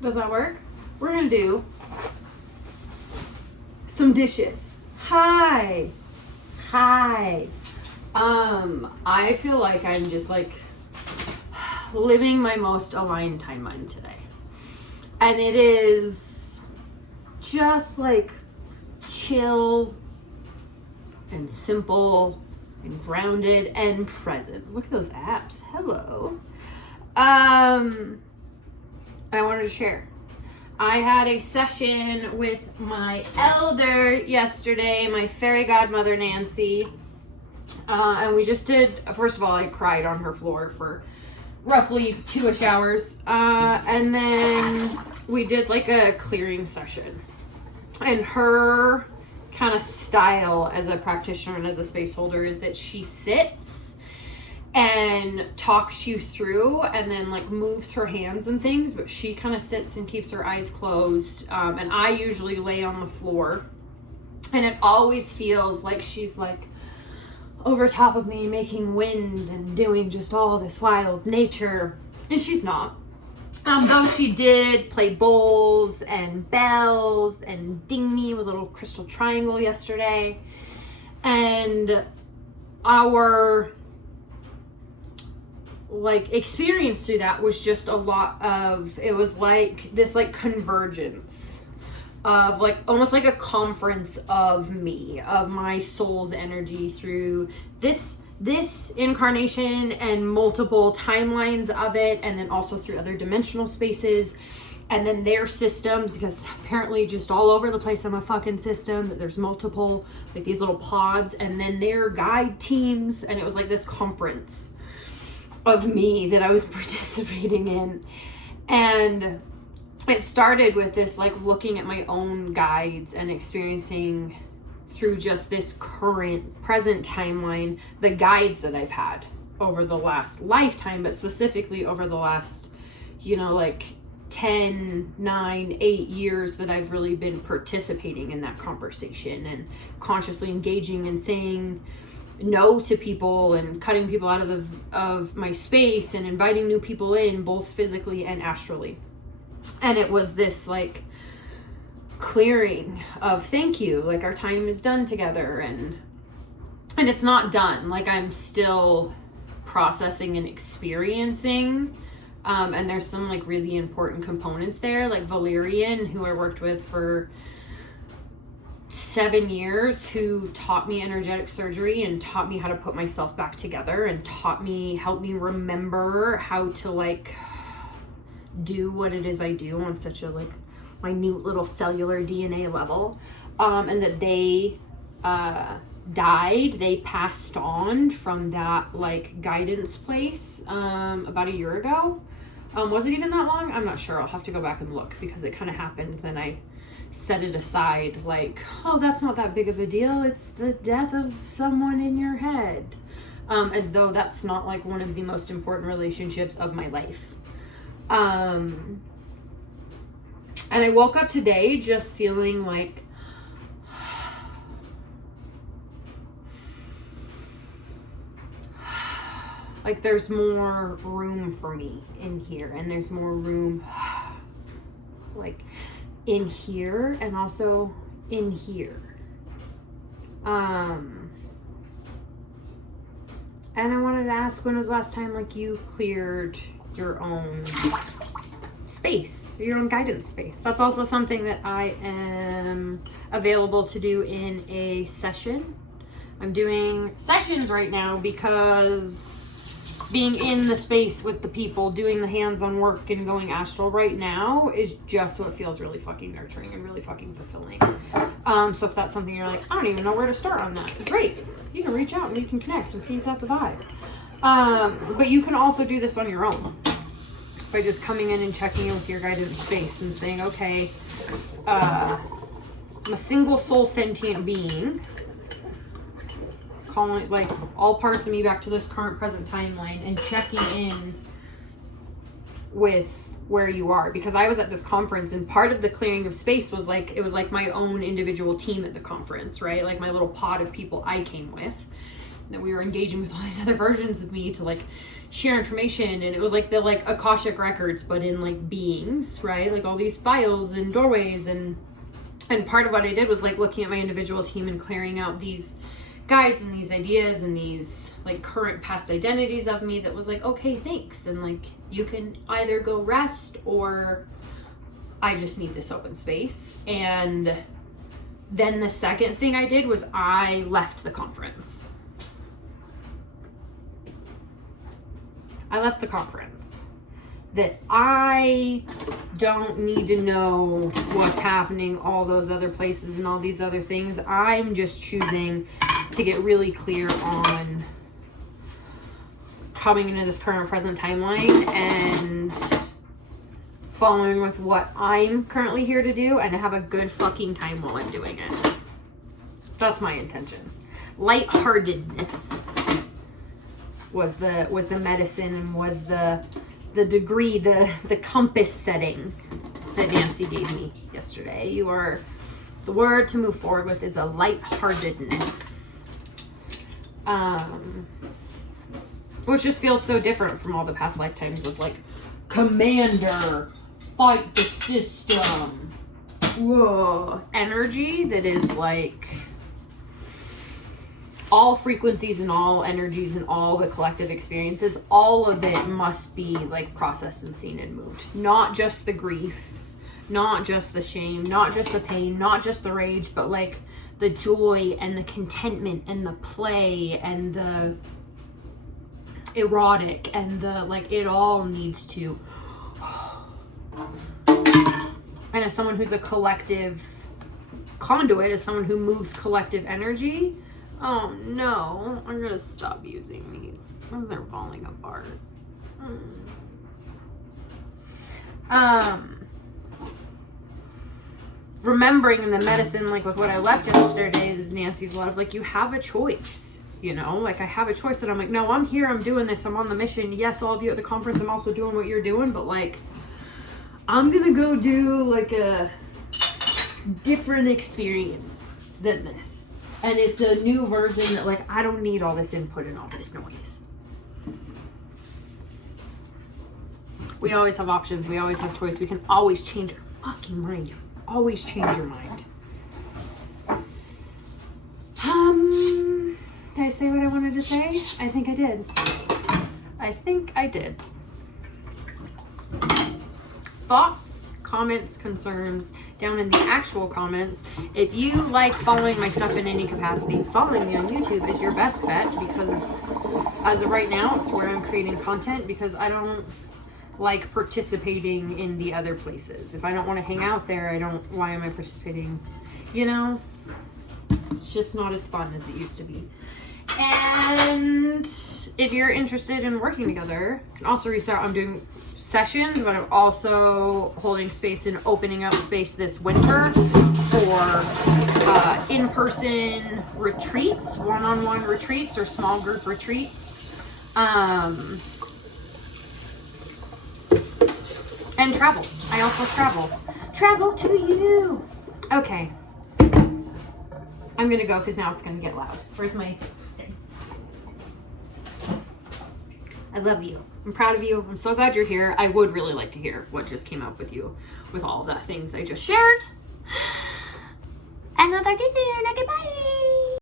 Does that work? We're gonna do some dishes. Hi. I feel like I'm just like living my most aligned timeline today. And it is just like chill and simple and grounded and present. Look at those apps. Hello. I wanted to share. I had a session with my elder yesterday, my fairy godmother Nancy, and we just did, first of all, I cried on her floor for roughly 2-ish hours, and then we did like a clearing session. And her kind of style as a practitioner and as a space holder is that she sits and talks you through and then like moves her hands and things, but she kind of sits and keeps her eyes closed, and I usually lay on the floor, and it always feels like she's like over top of me making wind and doing just all this wild nature, and she's not. Though she did play bowls and bells and ding me with a little crystal triangle yesterday, and our like experience through that was just a lot of, it was like this like convergence of like almost like a conference of me, of my soul's energy through this incarnation and multiple timelines of it, and then also through other dimensional spaces, and then their systems, because apparently just all over the place I'm a fucking system, that there's multiple like these little pods, and then their guide teams, and it was like this conference of me that I was participating in. And it started with this like looking at my own guides and experiencing through just this current present timeline the guides that I've had over the last lifetime, but specifically over the last, like 10, 9, 8 years that I've really been participating in that conversation and consciously engaging and saying no to people and cutting people out of my space and inviting new people in, both physically and astrally. And it was this like clearing of thank you, like our time is done together, and it's not done, like I'm still processing and experiencing, and there's some like really important components there, like Valerian, who I worked with for 7 years, who taught me energetic surgery and taught me how to put myself back together and helped me remember how to like do what it is I do on such a like minute little cellular DNA level, and that they died, they passed on from that like guidance place about a year ago. Was it even that long? I'm not sure. I'll have to go back and look, because it kind of happened, then I set it aside like, oh, that's not that big of a deal, it's the death of someone in your head, as though that's not like one of the most important relationships of my life. And I woke up today just feeling like there's more room for me in here, and there's more room like in here and also in here. And I wanted to ask, when was the last time like you cleared your own space, your own guidance space? That's also something that I am available to do in a session. I'm doing sessions right now because being in the space with the people, doing the hands-on work and going astral right now is just what feels really fucking nurturing and really fucking fulfilling. So if that's something you're like, I don't even know where to start on that, great. You can reach out and we can connect and see if that's a vibe. But you can also do this on your own by just coming in and checking in with your guidance space and saying, okay, I'm a single soul sentient being, calling like all parts of me back to this current present timeline and checking in with where you are. Because I was at this conference, and part of the clearing of space was like, it was like my own individual team at the conference, right? Like my little pod of people I came with, that we were engaging with all these other versions of me to like share information, and it was like the like Akashic records, but in like beings, right? Like all these files and doorways, and part of what I did was like looking at my individual team and clearing out these guides and these ideas and these like current past identities of me that was like, okay, thanks, and like you can either go rest or I just need this open space. And then the second thing I did was I left the conference. That I don't need to know what's happening all those other places and all these other things. I'm just choosing to get really clear on coming into this current present timeline and following with what I'm currently here to do, and to have a good fucking time while I'm doing it. That's my intention. Lightheartedness was the medicine, and was the degree, the compass setting that Nancy gave me yesterday. The word to move forward with is a lightheartedness. Which just feels so different from all the past lifetimes of like, commander, fight the system. Whoa. Energy that is like all frequencies and all energies and all the collective experiences, all of it must be like processed and seen and moved. Not just the grief, not just the shame, not just the pain, not just the rage, but like the joy and the contentment and the play and the erotic and the like, it all needs to. And as someone who's a collective conduit, as someone who moves collective energy, oh no, I'm gonna stop using these. They're falling apart. Remembering in the medicine, like with what I left yesterday, is Nancy's a lot of like, you have a choice, you know, like I have a choice, and I'm like, no, I'm here, I'm doing this, I'm on the mission. Yes, all of you at the conference, I'm also doing what you're doing, but like, I'm gonna go do like a different experience than this. And it's a new version that like, I don't need all this input and all this noise. We always have options. We always have choice. We can always change our fucking mind. Always change your mind. Did I say what I wanted to say? I think I did. Thoughts, comments, concerns down in the actual comments. If you like following my stuff in any capacity, following me on YouTube is your best bet, because as of right now, it's where I'm creating content, because I don't like participating in the other places. If I don't want to hang out there, why am I participating? You know, it's just not as fun as it used to be. And if you're interested in working together, you can also reach out. I'm doing sessions, but I'm also holding space and opening up space this winter for in-person retreats, one-on-one retreats or small group retreats, and travel. I also travel to you. Okay, I'm gonna go because now it's gonna get loud. Where's my thing? I love you. I'm proud of you. I'm so glad you're here. I would really like to hear what just came up with you with all the things I just shared. And I'll talk to you soon. Goodbye.